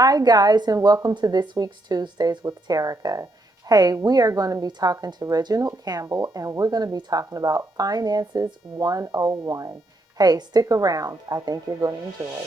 Hi, guys, and welcome to this week's Tuesdays with Terica. Hey, we are going to be talking to Reginald Campbell, and we're going to be talking about Finances 101. Hey, stick around. I think you're going to enjoy.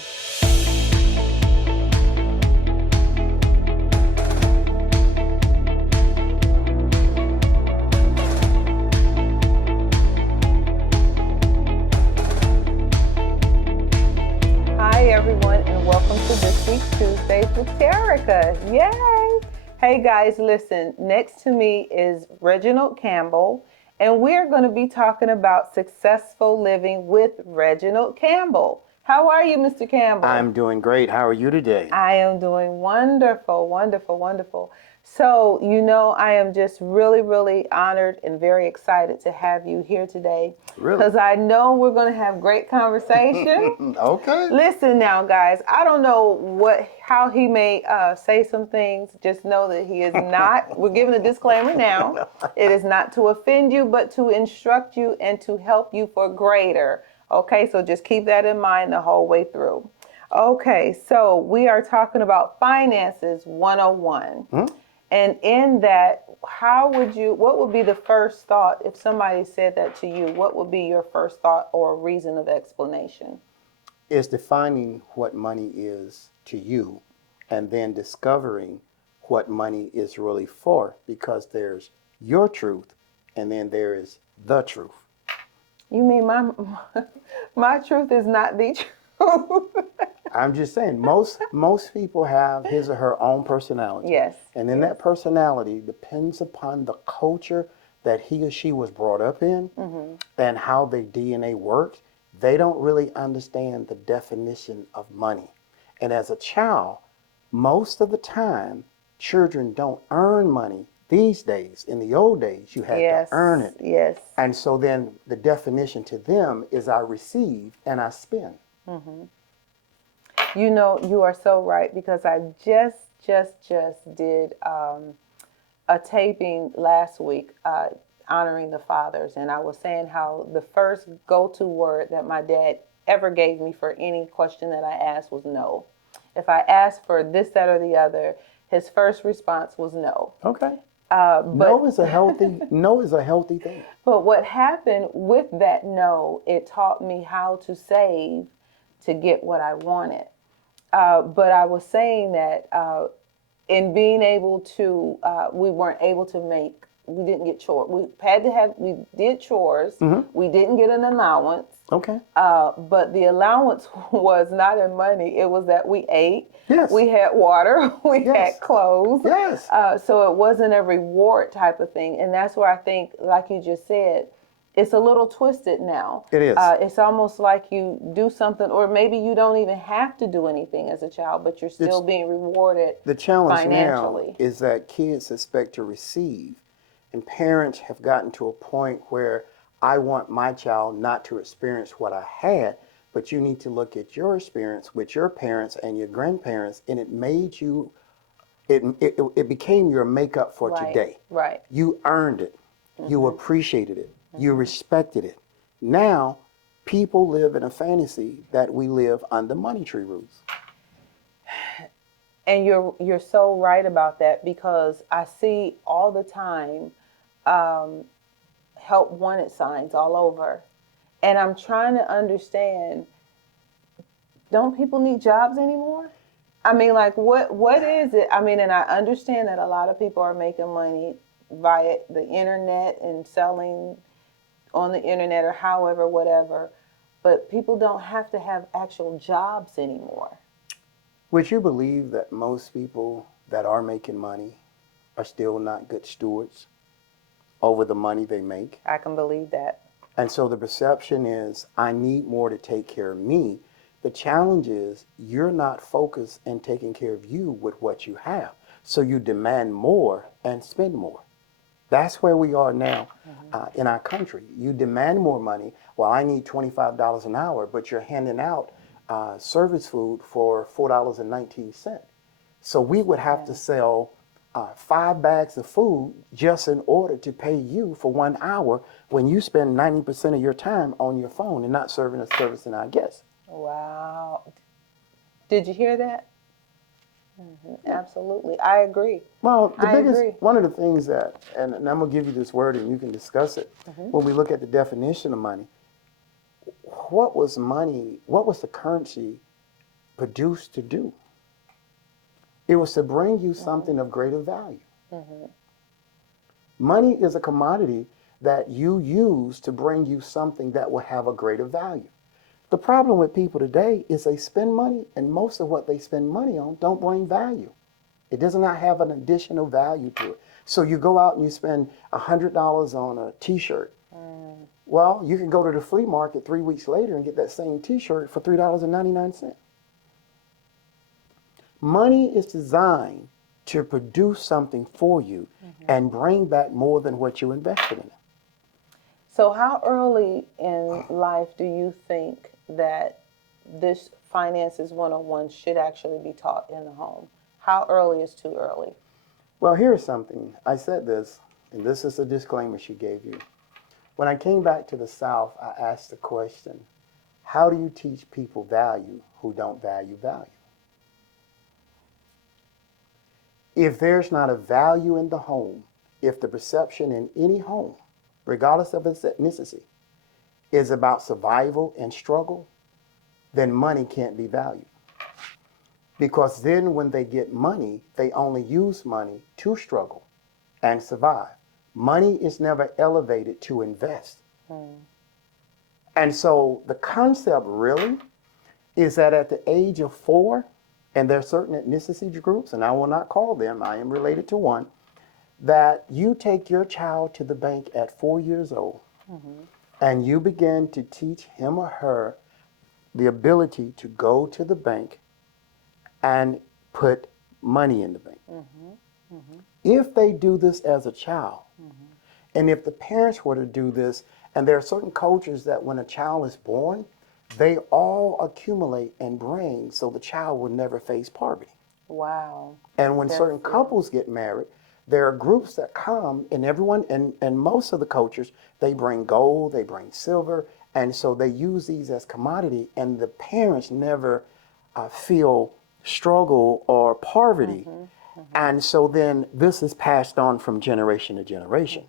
Hi, everyone, and welcome to this week's Tuesdays with Terica. Yay! Hey, guys, listen, next to me is Reginald Campbell, and we're going to be talking about successful living with Reginald Campbell. How are you, Mr. Campbell? I'm doing great. How are you today? I am doing wonderful, wonderful, wonderful. So, I am just really, really honored and very excited to have you here today. Really? Because I know we're going to have great conversation. Okay. Listen now, guys, I don't know how he may say some things. Just know that he is not, we're giving a disclaimer now. It is not to offend you, but to instruct you and to help you for greater. Okay, so just keep that in mind the whole way through. Okay, so we are talking about Finances 101. And in that, what would be the first thought if somebody said that to you? What would be your first thought or reason of explanation? Is defining what money is to you and then discovering what money is really for, because there's your truth and then there is the truth. You mean my truth is not the truth? I'm just saying, most people have his or her own personality. Yes. And then that personality depends upon the culture that he or she was brought up in and how their DNA works. They don't really understand the definition of money. And as a child, most of the time, children don't earn money these days. In the old days, you had to earn it. Yes. And so then the definition to them is I receive and I spend. You are so right, because I just did a taping last week honoring the fathers, and I was saying how the first go-to word that my dad ever gave me for any question that I asked was no. If I asked for this, that, or the other, his first response was no. Okay. But no is a healthy thing. But what happened with that no, it taught me how to save to get what I wanted. But I was saying that in being able to, we weren't able to we didn't get chores. We did chores. We didn't get an allowance. Okay. But the allowance was not in money. It was that we ate. Yes. We had water. We had clothes. Yes. So it wasn't a reward type of thing. And that's where I think, like you just said, it's a little twisted now. It is. It's almost like you do something, or maybe you don't even have to do anything as a child, but you're still being rewarded the challenge financially. now is that kids expect to receive, and parents have gotten to a point where I want my child not to experience what I had, but you need to look at your experience with your parents and your grandparents, and it made you, it became your makeup for today. Right. You earned it. You appreciated it. You respected it. Now, people live in a fantasy that we live under money tree rules. And you're so right about that, because I see all the time help wanted signs all over. And I'm trying to understand, don't people need jobs anymore? I mean, like, what is it? I mean, and I understand that a lot of people are making money via the internet and selling on the internet or however, whatever. But people don't have to have actual jobs anymore. Would you believe that most people that are making money are still not good stewards over the money they make? I can believe that. And so the perception is, I need more to take care of me. The challenge is, you're not focused and taking care of you with what you have. So you demand more and spend more. That's where we are now in our country. You demand more money. Well, I need $25 an hour, but you're handing out service food for $4.19. So we would have to sell 5 bags of food just in order to pay you for 1 hour, when you spend 90% of your time on your phone and not serving a service in our guests. Wow. Did you hear that? Absolutely. I agree. Well, I agree. one of the things that, and I'm going to give you this word and you can discuss it, when we look at the definition of money, what was the currency produced to do? It was to bring you something of greater value. Money is a commodity that you use to bring you something that will have a greater value. The problem with people today is they spend money, and most of what they spend money on don't bring value. It does not have an additional value to it. So you go out and you spend $100 on a t-shirt. Well, you can go to the flea market 3 weeks later and get that same t-shirt for $3.99. Money is designed to produce something for you and bring back more than what you invested in it. So how early in life do you think that this Finances 101 should actually be taught in the home? How early is too early? Well, here's something. I said this, and this is a disclaimer she gave you. When I came back to the South, I asked the question, how do you teach people value who don't value value? If there's not a value in the home, if the perception in any home, regardless of its ethnicity, is about survival and struggle, then money can't be valued. Because then when they get money, they only use money to struggle and survive. Money is never elevated to invest. And so the concept really is that at the age of 4, and there are certain ethnicity groups, and I will not call them, I am related to one, that you take your child to the bank at 4 years old and you begin to teach him or her the ability to go to the bank and put money in the bank. If they do this as a child, and if the parents were to do this, and there are certain cultures that when a child is born, they all accumulate and bring so the child will never face poverty. Wow. And when certain couples get married, there are groups that come, and everyone, and most of the cultures, they bring gold, they bring silver, and so they use these as commodity, and the parents never feel struggle or poverty. And so then this is passed on from generation to generation.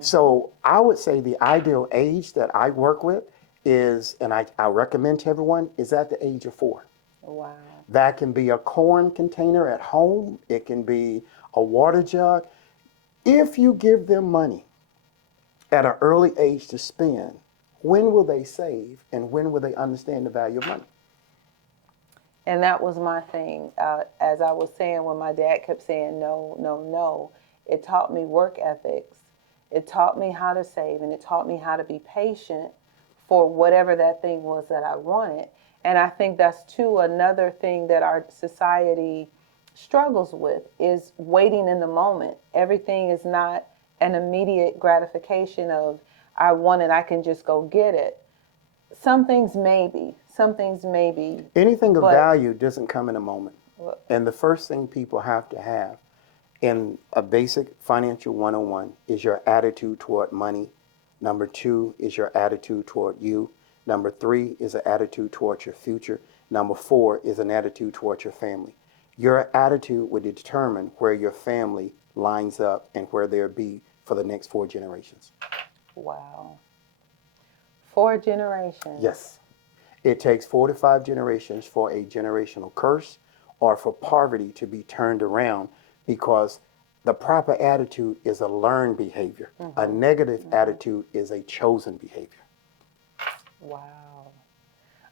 So I would say the ideal age that I work with is, and I recommend to everyone, is at the age of 4. Wow. That can be a corn container at home. It can be a water jug. If you give them money at an early age to spend, when will they save and when will they understand the value of money? And that was my thing. As I was saying, when my dad kept saying no, no, no, it taught me work ethics. It taught me how to save, and it taught me how to be patient for whatever that thing was that I wanted. And I think that's too another thing that our society struggles with is waiting in the moment. Everything is not an immediate gratification of I want it, I can just go get it. Some things maybe. Anything of but- value doesn't come in a moment. And the first thing people have to have in a basic financial 101 is your attitude toward money. Number 2 is your attitude toward you. Number 3 is an attitude towards your future. Number 4 is an attitude towards your family. Your attitude would determine where your family lines up and where they'll be for the next 4 generations. Wow. 4 generations. Yes. It takes 4 to 5 generations for a generational curse or for poverty to be turned around, because the proper attitude is a learned behavior. A negative attitude is a chosen behavior. Wow.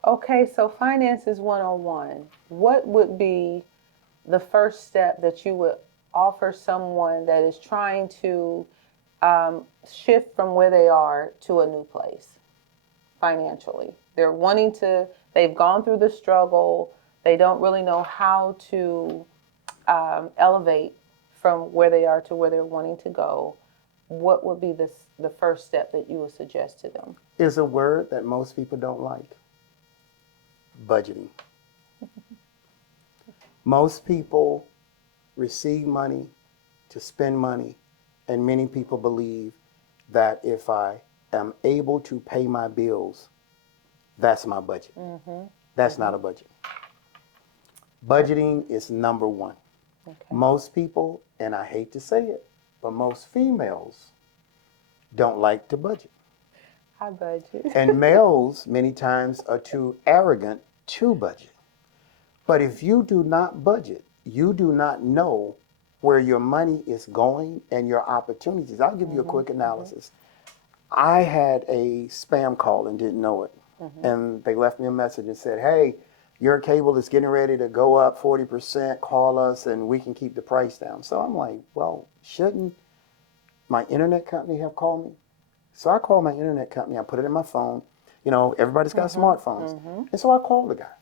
Okay, so Finances 101, what would be the first step that you would offer someone that is trying to shift from where they are to a new place financially? They're wanting to, they've gone through the struggle, they don't really know how to elevate from where they are to where they're wanting to go. What would be the first step that you would suggest to them? Is a word that most people don't like. Budgeting. Most people receive money to spend money, and many people believe that if I am able to pay my bills, that's my budget. That's not a budget. Budgeting is number one. Okay. Most people, and I hate to say it, but most females don't like to budget. I budget. And males, many times, are too arrogant to budget. But if you do not budget, you do not know where your money is going and your opportunities. I'll give you a quick analysis. I had a spam call and didn't know it. And they left me a message and said, hey, your cable is getting ready to go up 40%, call us and we can keep the price down. So I'm like, well, shouldn't my internet company have called me? So I called my internet company, I put it in my phone. You know, everybody's got smartphones. And so I called the guy.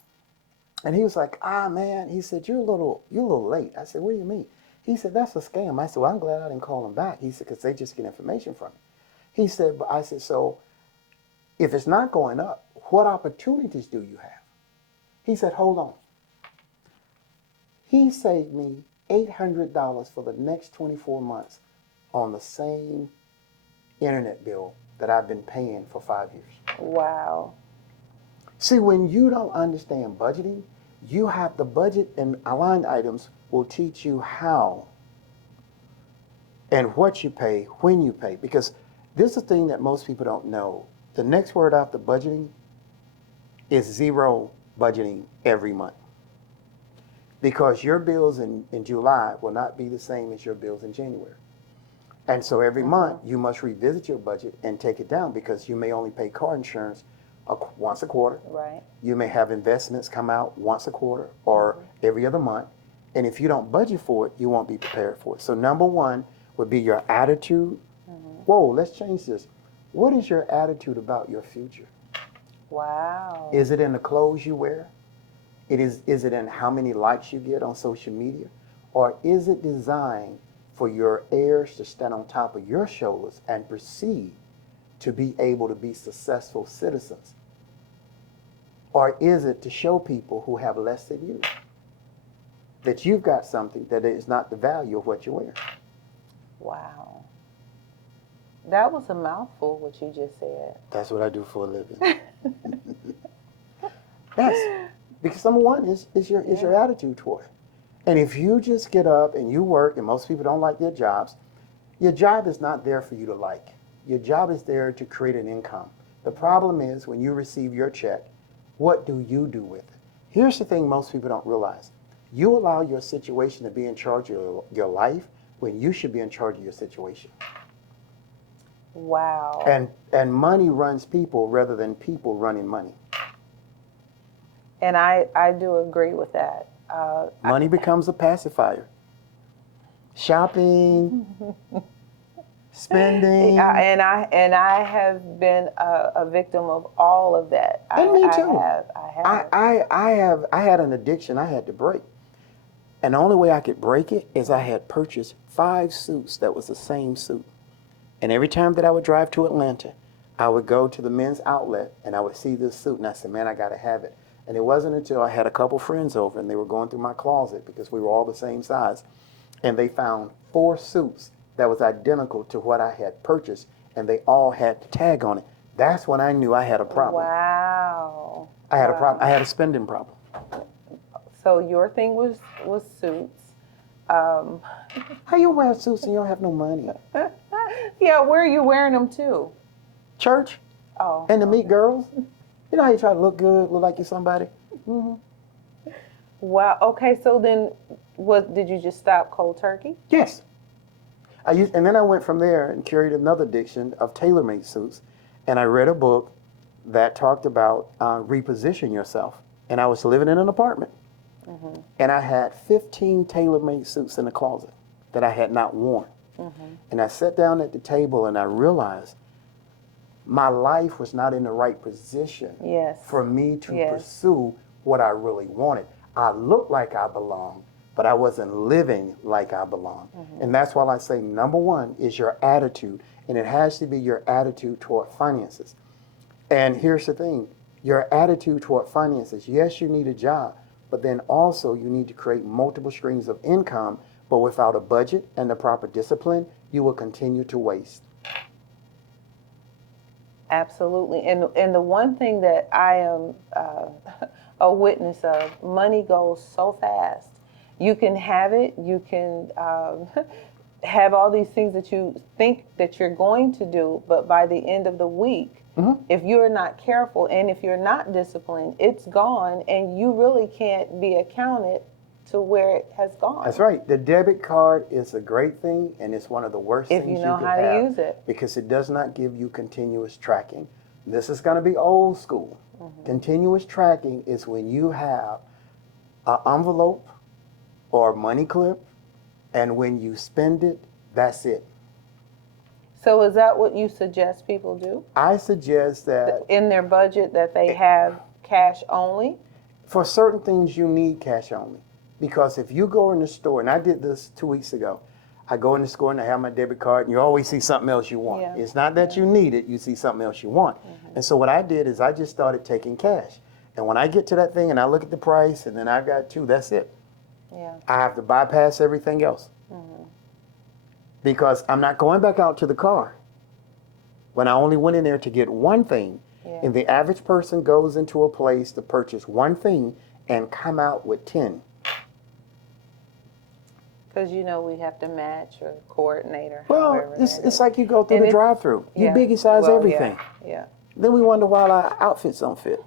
And he was like, man, he said, you're a little late. I said, what do you mean? He said, that's a scam. I said, well, I'm glad I didn't call him back. He said, because they just get information from me. He said, but I said, so if it's not going up, what opportunities do you have? He said, hold on. He saved me $800 for the next 24 months on the same internet bill that I've been paying for 5 years. Wow. See, when you don't understand budgeting, you have the budget and aligned items will teach you how and what you pay, when you pay. Because this is the thing that most people don't know. The next word after budgeting is zero budgeting every month. Because your bills in July will not be the same as your bills in January. And so every month you must revisit your budget and take it down because you may only pay car insurance once a quarter. Right. You may have investments come out once a quarter or every other month. And if you don't budget for it, you won't be prepared for it. So number one would be your attitude. Whoa, let's change this. What is your attitude about your future? Wow. Is it in the clothes you wear? Is it in how many likes you get on social media? Or is it designed for your heirs to stand on top of your shoulders and proceed to be able to be successful citizens? Or is it to show people who have less than you that you've got something that is not the value of what you wear? Wow. That was a mouthful, what you just said. That's what I do for a living. Yes, because number one is your attitude toward it. And if you just get up and you work, and most people don't like their jobs, your job is not there for you to like. Your job is there to create an income. The problem is when you receive your check, what do you do with it? Here's the thing most people don't realize. You allow your situation to be in charge of your life when you should be in charge of your situation. Wow. And money runs people rather than people running money. And I do agree with that. Money becomes a pacifier. Shopping, spending. And I have been a victim of all of that. And me too. I have. I had an addiction I had to break. And the only way I could break it is I had purchased 5 suits that was the same suit. And every time that I would drive to Atlanta, I would go to the men's outlet and I would see this suit and I said, man, I got to have it. And it wasn't until I had a couple friends over and they were going through my closet because we were all the same size. And they found 4 suits that was identical to what I had purchased and they all had the tag on it. That's when I knew I had a problem. Wow. I had a problem. I had a spending problem. So your thing was suits. How you wear suits and you don't have no money? Yeah, where are you wearing them to? Church. Oh. And to meet girls. You know how you try to look good, look like you're somebody? Mm-hmm. Wow. Okay, so then did you just stop cold turkey? Yes. And then I went from there and carried another addiction of tailor-made suits. And I read a book that talked about reposition yourself. And I was living in an apartment. Mm-hmm. And I had 15 tailor-made suits in the closet that I had not worn. Mm-hmm. And I sat down at the table and I realized my life was not in the right position for me to pursue what I really wanted. I looked like I belonged, but I wasn't living like I belonged. Mm-hmm. And that's why I say number one is your attitude. And it has to be your attitude toward finances. And here's the thing, your attitude toward finances. Yes, you need a job, but then also you need to create multiple streams of income. But without a budget and the proper discipline, you will continue to waste. Absolutely. And the one thing that I am a witness of. Money goes so fast. You can have it. You can have all these things that you think that you're going to do, but by the end of the week, if you're not careful and if you're not disciplined, it's gone, and you really can't be accounted to where it has gone. That's right. The debit card is a great thing, and it's one of the worst If things you know can how to have use it. because it does not give you continuous tracking. This is going to be old school. Continuous tracking is when you have an envelope or a money clip, and when you spend it, that's it. So is that what you suggest people do? I suggest that In their budget that they have cash only? for certain things you need cash only. Because if you go in the store, and I did this 2 weeks ago, I go in the store and I have my debit card, and you always see something else you want. Yeah. It's not that you need it, you see something else you want. And so what I did is I just started taking cash. And when I get to that thing and I look at the price and then I got two, that's it. Yeah. I have to bypass everything else. Because I'm not going back out to the car. When I only went in there to get one thing, Yeah. and the average person goes into a place to purchase one thing and come out with 10. Because we have to match or coordinate or Well, however. it's like you go through And the it- drive-through. You yeah. biggie size Well, everything. Yeah. Then we wonder why our outfits don't fit.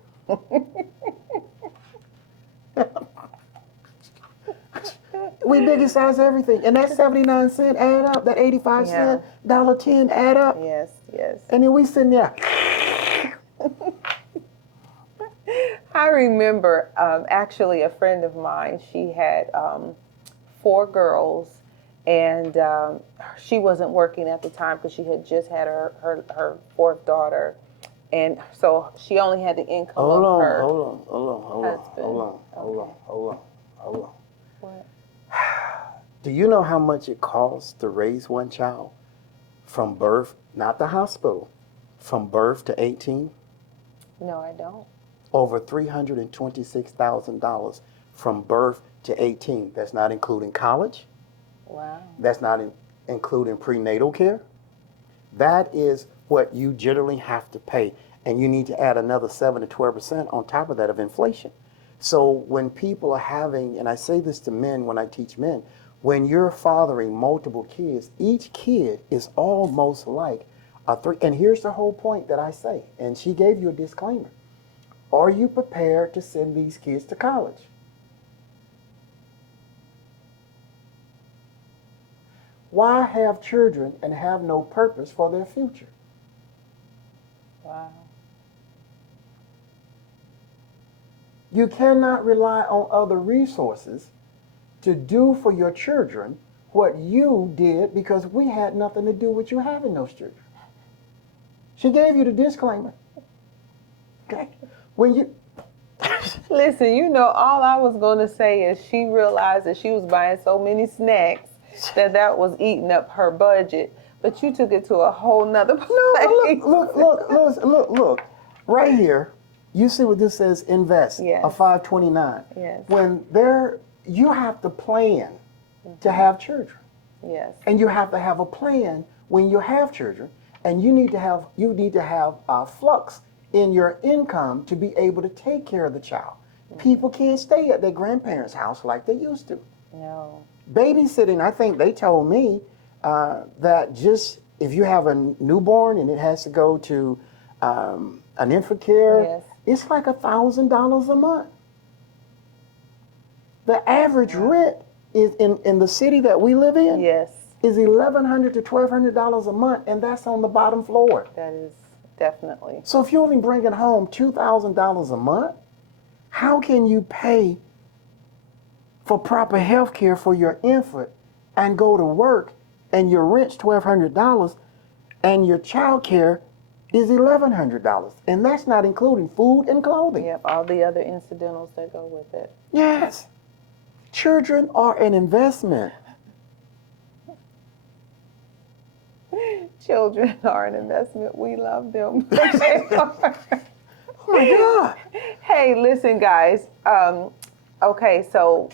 We biggie size everything. And that 79 cent add up, that 85 cent, $1.10 add up. Yes. And then we sitting there. I remember actually a friend of mine, she had 4 girls, and she wasn't working at the time because she had just had her 4th daughter. And so she only had the income of her husband. Hold on. What? Do you know how much it costs to raise one child from birth, not the hospital, from birth to 18? No, I don't. Over $326,000 from birth to 18. That's not including college. Wow. That's not including prenatal care. That is what you generally have to pay. And you need to add another 7 to 12% on top of that of inflation. So when people are having, and I say this to men when I teach men, when you're fathering multiple kids, each kid is almost like a 3. And here's the whole point that I say, and she gave you a disclaimer. Are you prepared to send these kids to college? Why have children and have no purpose for their future? Wow. You cannot rely on other resources to do for your children what you did because we had nothing to do with you having those children. She gave you the disclaimer. Okay? When you Listen, all I was going to say is she realized that she was buying so many snacks that was eating up her budget. But you took it to a whole nother place. Look. Right here, you see what this says, invest, Yes. a 529. Yes. When you have to plan to have children. Yes. And you have to have a plan when you have children. And you need to have a flux in your income to be able to take care of the child. People can't stay at their grandparents' house like they used to. No. Babysitting, I think they told me that just if you have a newborn and it has to go to an infant care, Yes. it's like $1,000 a month. The average rent is in the city that we live in Yes. is $1,100 to $1,200 a month, and that's on the bottom floor. That is definitely. So if you're only bringing home $2,000 a month, how can you pay for proper health care for your infant and go to work and your rent's $1,200 and your child care is $1,100? And that's not including food and clothing. Yep, all the other incidentals that go with it. Yes. Children are an investment. Children are an investment. We love them. Oh my God. Hey, listen, guys. Okay, so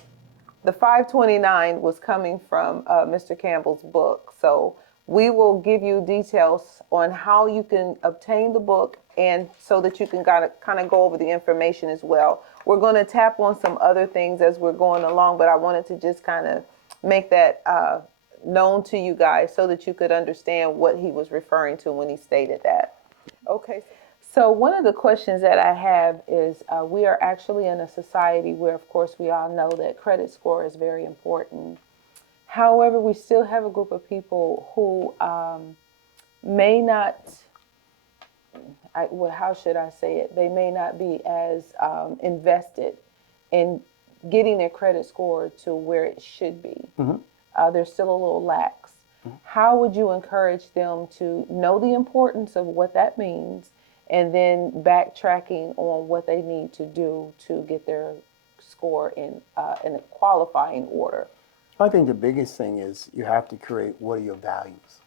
the 529 was coming from Mr. Campbell's book. So we will give you details on how you can obtain the book and so that you can kind of go over the information as well. We're going to tap on some other things as we're going along, but I wanted to just kind of make that known to you guys so that you could understand what he was referring to when he stated that. Okay. So one of the questions that I have is we are actually in a society where, of course, we all know that credit score is very important. However, we still have a group of people who may not, how should I say it? They may not be as invested in getting their credit score to where it should be. They're still a little lax. How would you encourage them to know the importance of what that means and then backtracking on what they need to do to get their score in a qualifying order? I think the biggest thing is you have to create what are your values.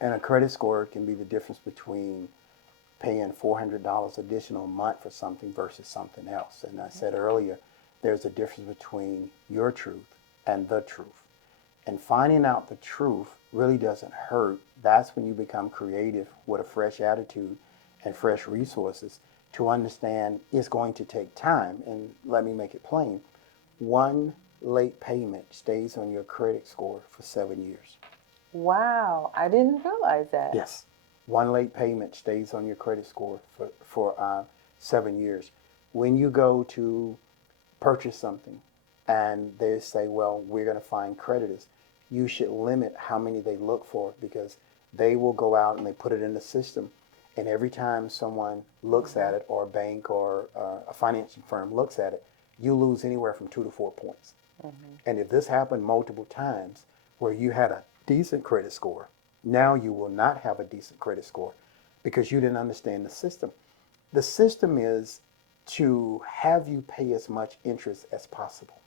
And a credit score can be the difference between paying $400 additional a month for something versus something else. And I said earlier, there's a difference between your truth and the truth. And finding out the truth really doesn't hurt. That's when you become creative with a fresh attitude and fresh resources to understand it's going to take time. And let me make it plain. One late payment stays on your credit score for 7 years. Wow, I didn't realize that. Yes. One late payment stays on your credit score for 7 years. When you go to purchase something and they say, well, we're going to find creditors, you should limit how many they look for because they will go out and they put it in the system. And every time someone looks at it, or a bank or a financing firm looks at it, you lose anywhere from 2 to 4 points. And if this happened multiple times where you had a decent credit score, now you will not have a decent credit score because you didn't understand the system. The system is to have you pay as much interest as possible.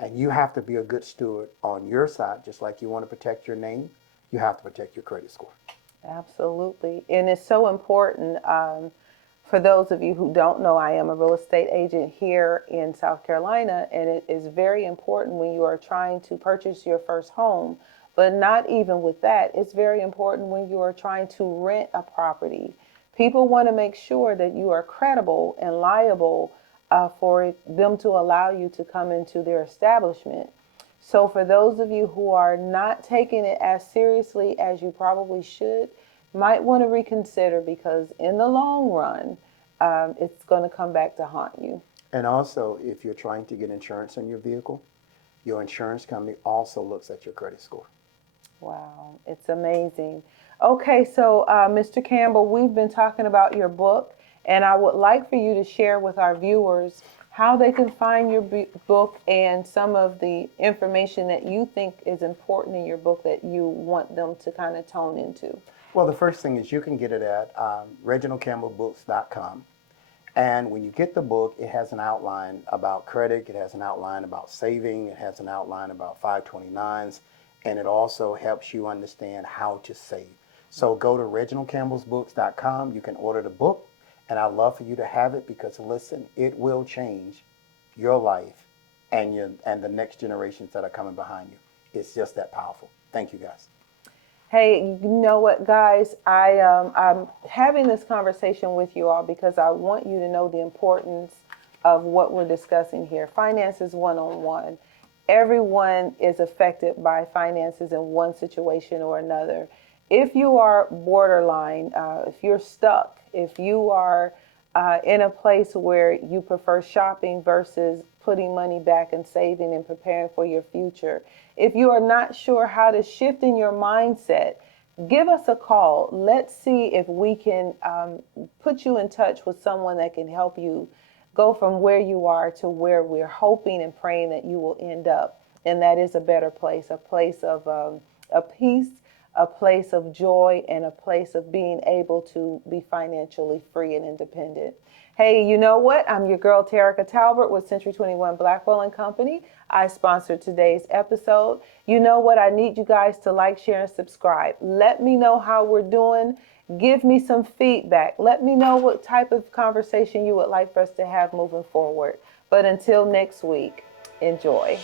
And you have to be a good steward on your side, just like you want to protect your name, you have to protect your credit score. Absolutely. And it's so important. For those of you who don't know, I am a real estate agent here in South Carolina, and it is very important when you are trying to purchase your first home. But not even with that, it's very important when you are trying to rent a property. People want to make sure that you are credible and liable for them to allow you to come into their establishment. So for those of you who are not taking it as seriously as you probably should, might want to reconsider because in the long run, it's going to come back to haunt you. And also, if you're trying to get insurance on your vehicle, your insurance company also looks at your credit score. Wow, it's amazing. Okay, so Mr. Campbell, we've been talking about your book, and I would like for you to share with our viewers how they can find your book and some of the information that you think is important in your book that you want them to kind of tone into. Well, the first thing is you can get it at ReginaldCampbellBooks.com. And when you get the book, it has an outline about credit, it has an outline about saving, it has an outline about 529s, and it also helps you understand how to save. So go to ReginaldCampbell'sBooks.com. You can order the book, and I'd love for you to have it because, listen, it will change your life and the next generations that are coming behind you. It's just that powerful. Thank you, guys. Hey, you know what, guys? I'm having this conversation with you all because I want you to know the importance of what we're discussing here. Finances 101. Everyone is affected by finances in one situation or another. If you are borderline, if you're stuck, if you are in a place where you prefer shopping versus putting money back and saving and preparing for your future, if you are not sure how to shift in your mindset, give us a call. Let's see if we can put you in touch with someone that can help you go from where you are to where we're hoping and praying that you will end up. And that is a better place, a place of a peace, a place of joy, and a place of being able to be financially free and independent. Hey, you know what? I'm your girl, Terica Talbert with Century 21 Blackwell and Company. I sponsored today's episode. You know what? I need you guys to like, share, and subscribe. Let me know how we're doing. Give me some feedback. Let me know what type of conversation you would like for us to have moving forward. But until next week, enjoy.